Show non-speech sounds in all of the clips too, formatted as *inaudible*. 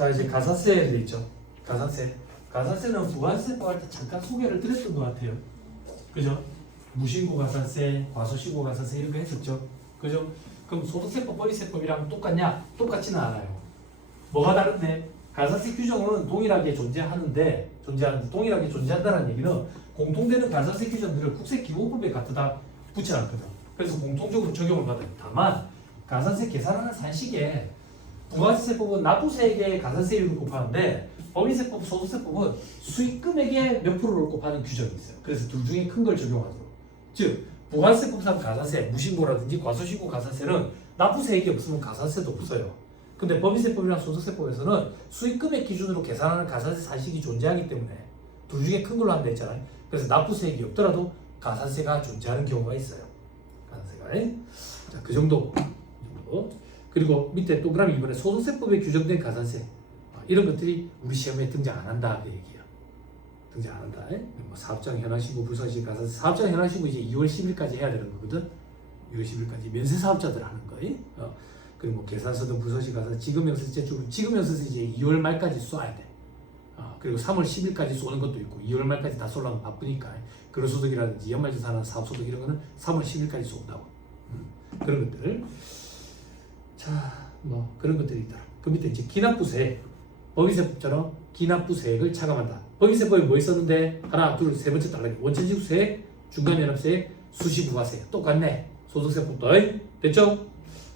자 이제 가사세에 있죠. 가사세. 가사세는 부가세법 할때 잠깐 소개를 드렸던 것 같아요. 그죠? 무신고 가사세, 과소신고 가사세 이런 거 했었죠. 그죠? 그럼 소득세법, 법인세법이랑 똑같냐? 똑같지는 않아요. 뭐가 다른데? 가사세 규정은 동일하게 존재하는데 존재하는데 동일하게 존재한다는 얘기는 공통되는 가사세 규정들을 국세기본법에 갖다 붙여놨거든. 그래서 공통적으로 적용을 받아요. 다만 가사세 계산하는 산식에 부가세법은 납부세액에 가산세율을 곱하는데 법인세법, 소득세법은 수익금액에 몇 프로를 곱하는 규정이 있어요. 그래서 둘 중에 큰 걸 적용하도록. 즉 부가세법상 가산세, 무신고라든지 과소신고 가산세는 납부세액이 없으면 가산세도 없어요. 근데 법인세법이랑 소득세법에서는 수익금액 기준으로 계산하는 가산세 산식이 존재하기 때문에 둘 중에 큰 걸로 한다 했잖아요. 그래서 납부세액이 없더라도 가산세가 존재하는 경우가 있어요. 가산세가. 자, 그 정도. 정도. 그리고 밑에 동그라미 이번에 소득세법에 규정된 가산세 아, 이런 것들이 우리 시험에 등장 안 한다 그 얘기예요. 등장 안 한다. 뭐 사업장 현황신고 부서지 가산세 사업장 현황신고 이제 2월 10일까지 해야 되는 거거든. 2월 10일까지 면세 사업자들 하는 거예요. 어. 그리고 뭐 계산서 등 부서지 가산 지급 영세세 제출 지급 영세세 이제 2월 말까지 쏴야 돼. 아, 그리고 3월 10일까지 쏘는 것도 있고 2월 말까지 다 쏘려면 바쁘니까 근로소득이라든지 연말정산한 사업소득 이런 거는 3월 10일까지 쏜다고. 음, 그런 것들. 자, 뭐 그런 것들이 있더라. 그 밑에 이제 기납부세 법인세법처럼 기납부세액을 차감한다. 법인세법에 뭐 있었는데 하나, 둘, 세 번째 단락에 원천지수세, 중간연합세, 수시부가세 똑같네. 소득세법도? 됐죠?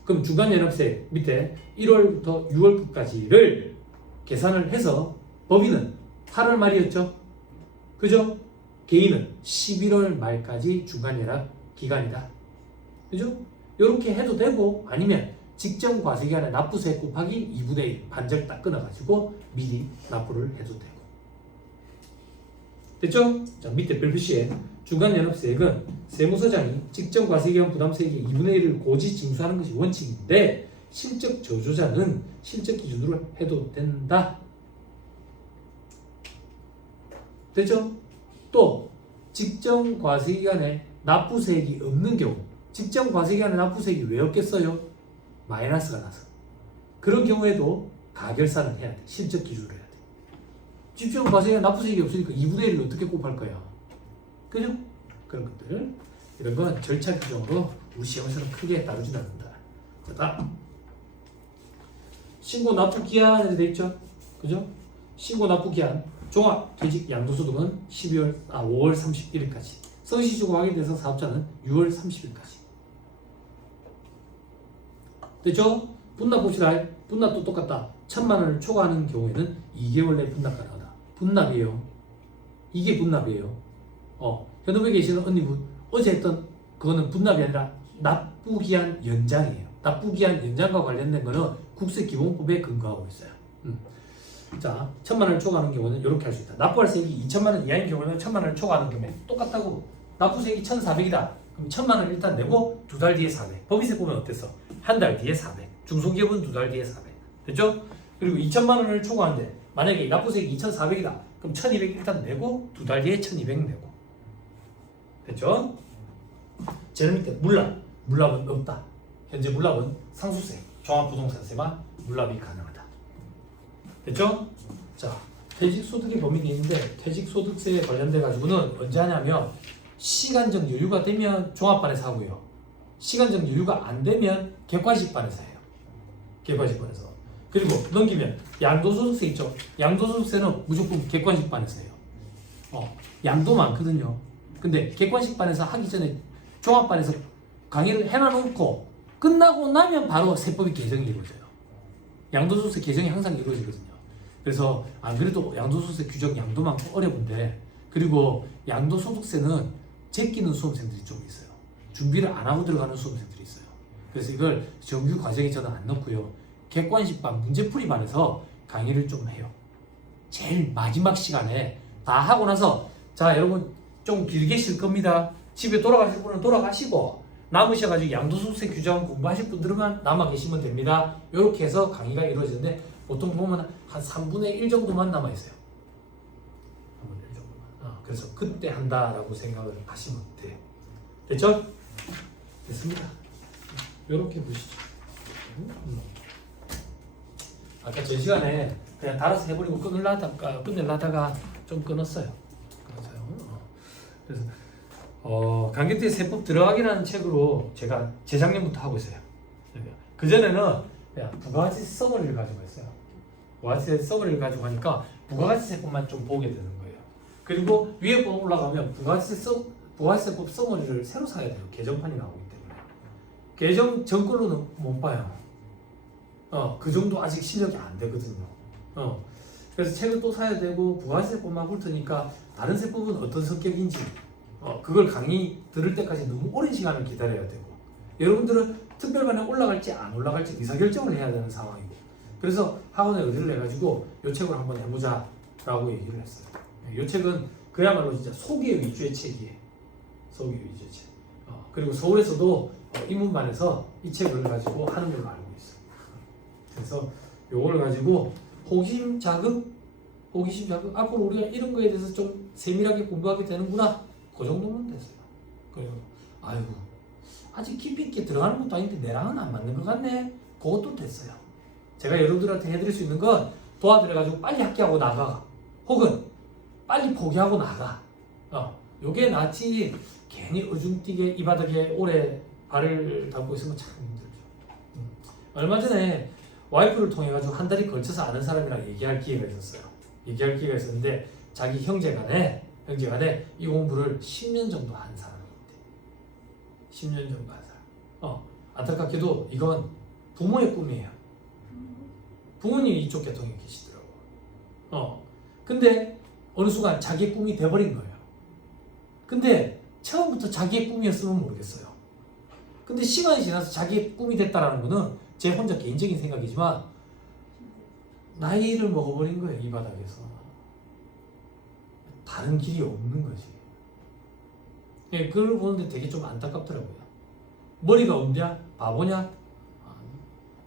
그럼 중간연합세 밑에 1월부터 6월까지를 계산을 해서 법인은 8월 말이었죠. 그죠? 개인은 11월 말까지 중간연합 기간이다. 그죠? 이렇게 해도 되고 아니면 직전 과세기간에 납부세 곱하기 2분의 1 반절 딱 끊어가지고 미리 납부를 해도 되고 됐죠? 자 밑에 별표시에 중간연합세액은 세무서장이 직전 과세기간 부담세액의 2분의 1을 고지 징수하는 것이 원칙인데 실적 저조자는 실적 기준으로 해도 된다. 됐죠? 또 직전 과세기간에 납부세액이 없는 경우 직전 과세기간에 납부세액이 왜 없겠어요? 마이너스가 나서 그런 경우에도 가결산을 해야 돼. 실적 기준으로 해야 돼. 직전 과세기간 납부세액이 없으니까 2분의 1을 어떻게 곱할 거야? 그죠? 그런 것들 이런 건 절차 규정으로 우리 시험에서는 크게 다루진 않는다. 자 다음 신고 납부 기한에 돼 있죠? 그죠? 신고 납부 기한. 종합 퇴직 양도소득은 12월 아 5월 31일까지. 성시주고 확인돼서 사업자는 6월 30일까지 됐죠? 분납 봅시다. 분납도 똑같다. 천만 원을 초과하는 경우에는 2개월 내 분납 가능하다. 분납이에요. 이게 분납이에요. 어, 현업에 계시는 언니분 어제 했던 그거는 분납이 아니라 납부기한 연장이에요. 납부기한 연장과 관련된 거는 국세기본법에 근거하고 있어요. 음. 자, 천만 원을 초과하는 경우는 이렇게 할 수 있다. 납부할 세액이 2천만 원 이하인 경우는 천만 원을 초과하는 경우에 똑같다고. 납부세액이 1,400이다. 그럼 천만 원 일단 내고 두 달 뒤에 400. 법인세 보면 어땠어? 한 달 뒤에 400. 중소기업은 두 달 뒤에 400. 됐죠? 그리고 2천만 원을 초과하는데 만약에 납부세액이 2,400이다. 그럼 1,200 일단 내고 두 달 뒤에 1,200 내고. 됐죠? 제일 밑에 물납. 물납은 없다. 현재 물납은 상수세, 종합부동산세만 물납이 가능하다. 됐죠? 자, 퇴직소득의 범위가 있는데 퇴직소득세에 관련돼 가지고는 언제 하냐면 시간적 여유가 되면 종합반에서 하고요. 시간적 여유가 안 되면 객관식반에서 해요. 객관식반에서. 그리고 넘기면 양도소득세 있죠. 양도소득세는 무조건 객관식반에서 해요. 어, 양도 많거든요. 근데 객관식반에서 하기 전에 종합반에서 강의를 해놔놓고 끝나고 나면 바로 세법이 개정이 이루어져요. 양도소득세 개정이 항상 이루어지거든요. 그래서 안 그래도 양도소득세 규정 양도 많고 어려운데 그리고 양도소득세는 제끼는 수험생들이 좀 있어요. 준비를 안 하고 들어가는 수험생들이 있어요. 그래서 이걸 정규 과정에 저는 안 넣고요. 객관식반 문제풀이반에서 강의를 좀 해요. 제일 마지막 시간에 다 하고 나서 자 여러분 좀 길게 쉴 겁니다. 집에 돌아가실 분은 돌아가시고 남으셔가지고 양도소득세 규정 공부하실 분들만 남아 계시면 됩니다. 이렇게 해서 강의가 이루어지는데 보통 보면 한 3분의 1 정도만 남아 있어요. 3분의 1 정도만. 아, 그래서 그때 한다라고 생각을 하시면 돼요. 됐죠? 됐습니다. 이렇게 보시죠. 음. 아까 전 시간에 그냥 달아서 해버리고 끊으려다가 끊으려다가 좀 끊었어요. 그래서 어, 강경태 세법 들어가기라는 책으로 제가 재작년부터 하고 있어요. 그 전에는 그냥 부가가치 서머리를 가지고 했어요. 부가가치 서머리를 가지고 하니까 부가가치 세법만 좀 보게 되는 거예요. 그리고 위에 번 올라가면 부가가치 서 부가가치 세법 서머리를 새로 사야 돼요. 개정판이 때문에 개정 전걸로는 못 봐요. 어, 그 정도 아직 실력이 안 되거든요. 어, 그래서 책을 또 사야 되고 부가가치 세법만 훑으니까 다른 세법은 어떤 성격인지 어, 그걸 강의 들을 때까지 너무 오랜 시간을 기다려야 되고 여러분들은 특별반에 올라갈지 안 올라갈지 의사결정을 해야 되는 상황이고 그래서 학원에 의뢰를 해가지고 이 책을 한번 해보자 라고 얘기를 했어요 이 책은 그야말로 진짜 소개 위주의 책이에요 소개 위주의 책 어, 그리고 서울에서도 어, 인문반에서 이 책을 가지고 하는 걸로 알고 있어요 그래서 요걸 가지고 호기심 자극 호기심 자극 앞으로 우리가 이런 거에 대해서 좀 세밀하게 공부하게 되는구나 그 정도면 됐어요. 그리고 아이고 아직 깊이 있게 들어가는 것도 아닌데 내랑은 안 맞는 것 같네. 그것도 됐어요. 제가 여러분들한테 해드릴 수 있는 건 도와드려가지고 빨리 합격하고 나가. 혹은 빨리 포기하고 나가. 어, 요게 낫지 괜히 어중뛰게 이 바닥에 오래 발을 담고 있으면 참 힘들죠. 음. 얼마 전에 와이프를 통해 가지고 한 달이 걸쳐서 아는 사람이랑 얘기할 기회가 있었어요. 얘기할 기회가 있었는데 자기 형제간에 형제간에 이 공부를 10년 정도 한 사람이 있대. 10년 정도 한 사람. 어, 안타깝게도 이건 부모의 꿈이에요. 부모님이 이쪽 계통에 계시더라고. 어, 근데 어느 순간 자기의 꿈이 돼버린 거예요. 근데 처음부터 자기의 꿈이었으면 모르겠어요. 근데 시간이 지나서 자기의 꿈이 됐다라는 거는 제 혼자 개인적인 생각이지만 나이를 먹어버린 거예요 이 바닥에서. 다른 길이 없는 거지. 예, 그걸 보는데 되게 좀 안타깝더라고요. 머리가 없냐? 바보냐?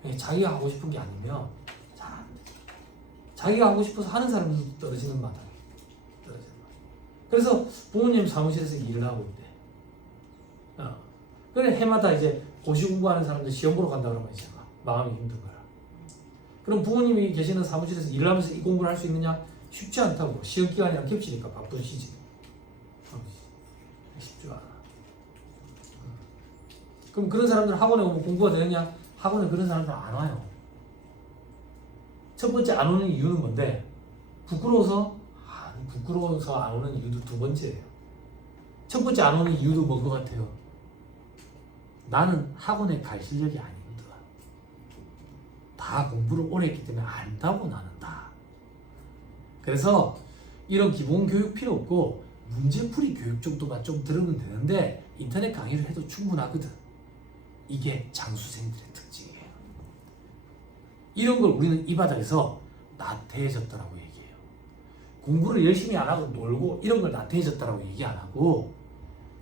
예, 자기가 하고 싶은 게 아니면 잘 안 돼. 자기가 하고 싶어서 하는 사람은 떨어지는 마당에 떨어지는 마당. 그래서 부모님 사무실에서 일을 하고 있대. 어. 그래 해마다 이제 고시 공부하는 사람들 시험 보러 간다 그러면 이제 막 마음이 힘든 거야. 그럼 부모님이 계시는 사무실에서 일을 하면서 이 공부를 할 수 있느냐? 쉽지 않다고. 시험 기간이랑 겹치니까 바쁜 시즌. 쉽지 않아. 그럼 그런 사람들 학원에 오면 공부가 되느냐? 학원에 그런 사람들 안 와요. 첫 번째 안 오는 이유는 뭔데? 부끄러워서? 아, 부끄러워서 안 오는 이유도 두 번째예요. 첫 번째 안 오는 이유도 뭔 것 같아요 나는 학원에 갈 실력이 아니거든 다 공부를 오래 했기 때문에 안다고 나는 다 그래서 이런 기본 교육 필요 없고 문제풀이 교육 정도만 좀 들으면 되는데 인터넷 강의를 해도 충분하거든. 이게 장수생들의 특징이에요. 이런 걸 우리는 이 바닥에서 나태해졌다라고 얘기해요. 공부를 열심히 안 하고 놀고 이런 걸 나태해졌다라고 얘기 안 하고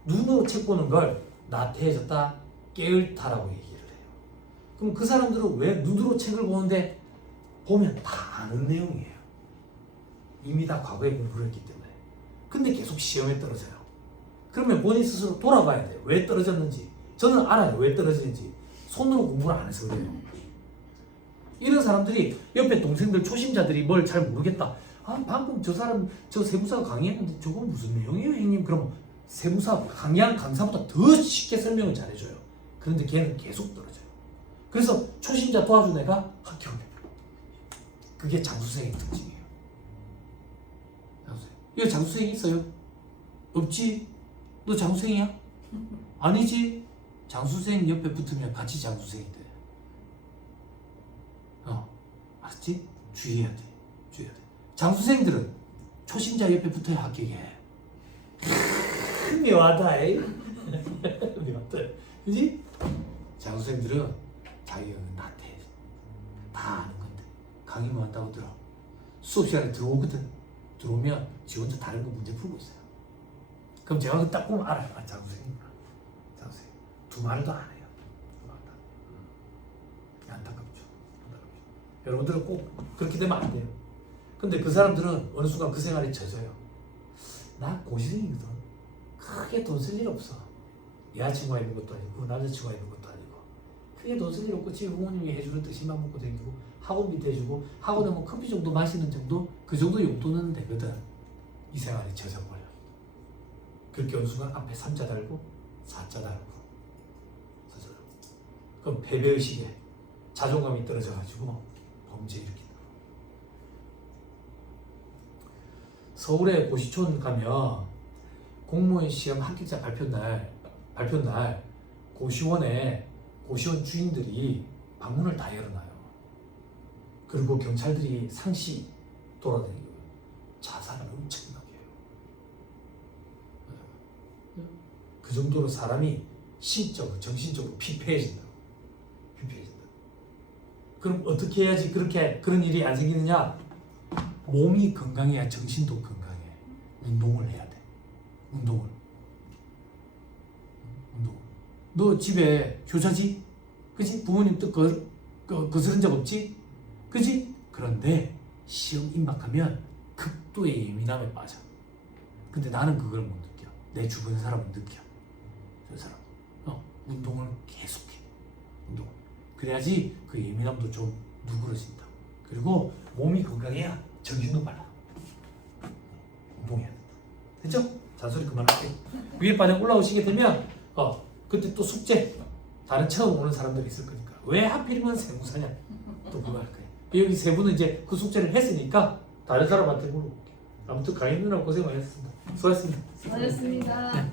눈으로 책 보는 걸 나태해졌다, 깨을다라고 얘기를 해요. 그럼 그 사람들은 왜 눈으로 책을 보는데 보면 다 아는 내용이에요. 이미 다 과거에 공부를 했기 때문에. 근데 계속 시험에 떨어져요. 그러면 본인 스스로 돌아봐야 돼요. 왜 떨어졌는지. 저는 알아요. 왜 떨어지는지. 손으로 공부를 안 해서 그래요. 이런 사람들이 옆에 동생들 초심자들이 뭘 잘 모르겠다. 아 방금 저 사람 저 세무사 강의했는데 저건 무슨 내용이에요 형님? 그럼 세무사 강의한 강사보다 더 쉽게 설명을 잘해줘요. 그런데 걔는 계속 떨어져요. 그래서 초심자 도와준 애가 합격합니다. 그게 장수생의 특징이에요. 이거 장수생 있어요? 없지? 너 장수생이야? 아니지? 장수생 옆에 붙으면 같이 장수생이 돼. 어, 알았지? 주의해야 돼. 주의해야 돼. 장수생들은 초심자 옆에 붙어야 합격해. *laughs* 묘하다, 이 *laughs* 묘하다. 그지? 장수생들은 자기가 나태. 다 아는 건데. 강의만 한다고 들어. 수업 시간에 들어오거든. 들어오면 지 혼자 다른 거 문제 풀고 있어요. 그럼 제가 그딱 보면 알아요. 아. 두 말도 안 해요. 두 말도 안 해요. 안타깝죠. 안타깝죠. 여러분들은 꼭 그렇게 되면 안 돼요. 근데 그 사람들은 어느 순간 그 생활에 젖어요. 나 고시생이거든. 크게 돈 쓸 일 없어. 여자친구가 있는 것도 아니고 남자친구가 있는 것도 아니고. 쓸일 없고 지 부모님이 해주는 뜻이만 먹고 다니고 학원 밑에 해주고 학원에 뭐 커피 정도 마시는 정도? 그 정도 용도는 되거든. 이 생활에 젖어버려 그렇게 어느 순간 앞에 3자 달고 4자 달고. 서슬러 그럼 패배의식에 자존감이 떨어져가지고 범죄 일으킨다 서울에 고시촌 가면 공무원 시험 합격자 발표 날 발표 날 고시원에 고시원 주인들이 방문을 다 열어놔요. 그리고 경찰들이 상시 돌아다니고 자살을 엄청나게 해요. 그 정도로 사람이 심적으로 정신적으로 피폐해진다. 피폐해진다. 그럼 어떻게 해야지 그렇게 그런 일이 안 생기느냐? 몸이 건강해야 정신도 건강해. 운동을 해야 돼. 운동을. 운동. 너 집에 효자지? 그지? 부모님 뜻 거, 거, 거스른 적 없지? 그지? 그런데 시험 임박하면 극도의 예민함에 빠져. 근데 나는 그걸 못 느껴. 내 주변 사람은 느껴. 저 사람. 어, 운동을 계속해. 운동. 그래야지 그 예민함도 좀 누그러진다. 그리고 몸이 건강해야 정신도 빨라. 운동해야 된다. 됐죠? 잔소리 그만할게. 위에 반에 올라오시게 되면 어 그때 또 숙제 다른 처음 오는 사람들이 있을 거니까 왜 하필이면 세무사냐 또 그거 할 거예요. 여기 세 분은 이제 그 숙제를 했으니까 다른 사람한테 물어볼게요. 아무튼 가인 누나 고생 많으셨습니다. 수고하셨습니다. 수고하셨습니다.